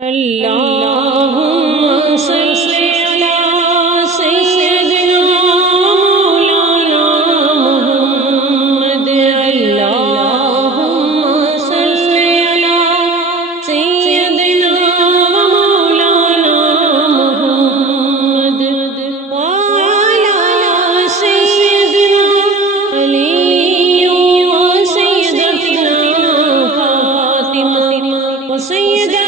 اللهم صل على سيدنا مولانا محمد اللهم صل على سيدنا مولانا محمد وعلى سيدنا علي وسيدتنا فاطمة وسيدتنا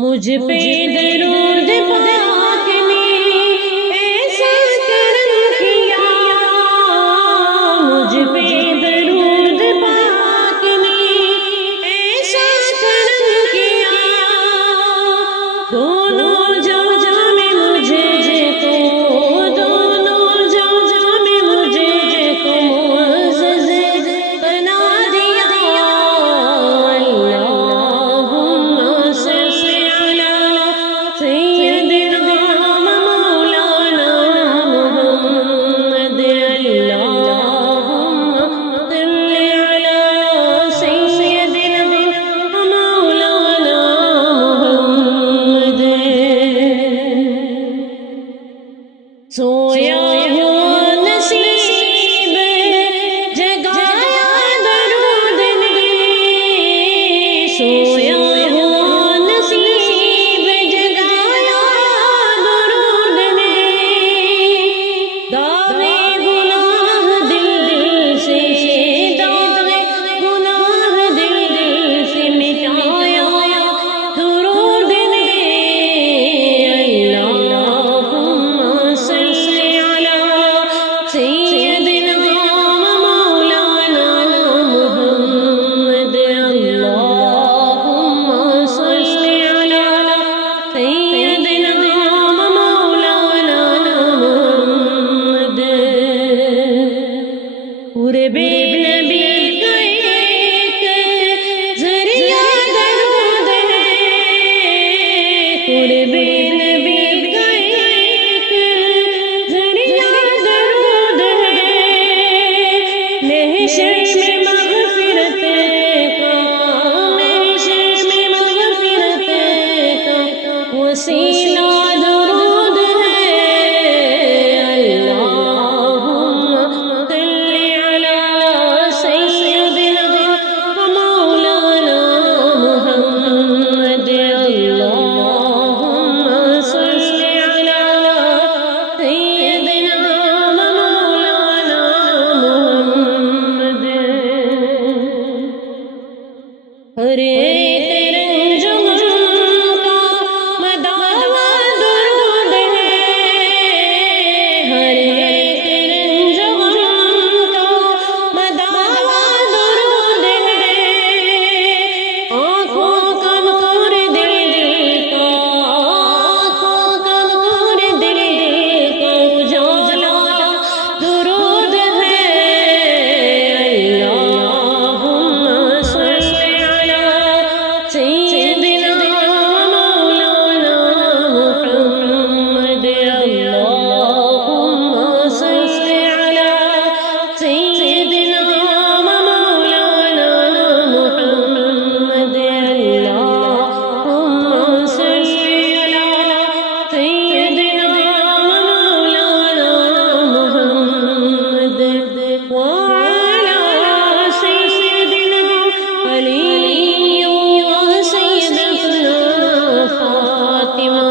مجھ پہ درود پاک نے ایسا کرم کیا، مجھ پہ درود پاک نے ایسا کرم کیا، دونوں جہاں میں مجھے کو دونوں جہاں میں مجھے کو معزز بنا دیا۔ اللہم صل نبی کا ایک ذریعہ درود ہے، قرب نبی کا ایک ذریعہ درود ہے، محشر میں مغفرت کا، محشر میں مغفرت کا وسیلہ درود ہے۔ اللہم صل علی سیدنا و مولانا محمد، اللہم صل علی سیدنا و مولانا محمد۔ ہر ایک رنج و غم کا مداوا درود ہے، ہر ایک رنج و غم کا مداوا درود ہے، آنکھوں کا نور دل کا، آنکھوں کا نور دل کا اجالا درود ہے۔ اللہم صل علی سیدنا مولانا محمد، اللہم صل علی سیدنا مولانا محمد، اللہم صل علی سیدنا مولانا محمد، وعلی سیدنا علی وسیدتنا فاطمہ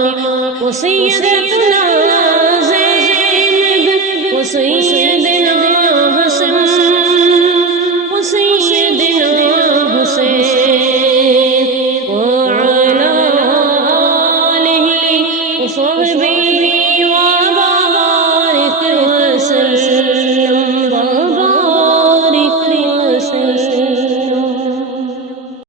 وسیدنا